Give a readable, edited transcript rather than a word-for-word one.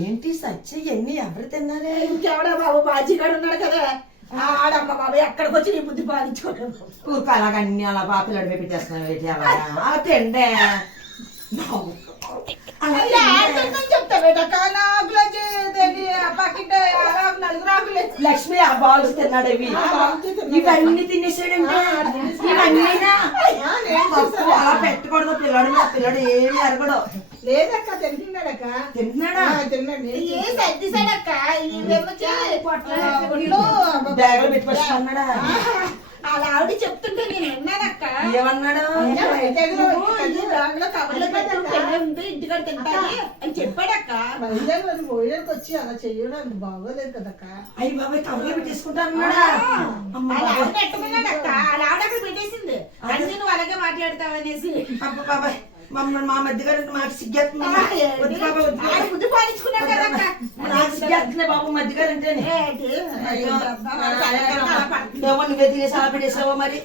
ఏంటి సత్య ఎన్ని ఎవరు తిన్నారే? ఇంకెవడా బాబు బాజీగాడు ఉన్నాడు కదా ఆడమ్మ బాబు ఎక్కడికి వచ్చి నీ బుద్ధి పాలించుకోవడం ఊరుకు అలాగ అన్ని అలా పాపలు అడిగి పెట్టేస్తున్నావు ఏంటి అలాగా? అలా తిండే చెప్తా బేటక్క లక్ష్మి ఆ బాల్స్ తిన్నాడు ఇవి ఇవన్నీ తినేసాడంటే ఇవన్నీనా అలా పెట్టకూడదు. పిల్లడు మా పిల్లడు ఏమి అరగడు. లేదక్క తింటున్నాడక్క తింటున్నాడా? తిన్నాడు సర్దిసాడక్క బ్యాగులు పెట్టుకొచ్చుకున్నాడా? అలా ఆవిడ చెప్తుంటే నేను విన్నానక్క. ఏమన్నాడు? ఇంటికాడ తింటాను అని చెప్పాడక్క. పోయేకి వచ్చి అలా చెయ్యడానికి బాగోలేదు కదక్క. అయ్యి బాబాయ్ కవర్లో పెట్టేసుకుంటానన్నాడా? పెట్టమన్నాడక్క. అలా ఆవిడ అక్కడ పెట్టేసింది. అంటే నువ్వు అలాగే మాట్లాడతావనేసి బాబాయ్ మమ్మల్ని మా మధ్య గారు మాకు సిగ్గేస్తుంది. బుద్ధి పాలించుకున్నాడు కదక్క. నాకు సిగ్గేస్తుంది బాబు మధ్య గారు అంటే. ఏమో నువ్వే తినేసి అలా పెట్టేసావో మరి.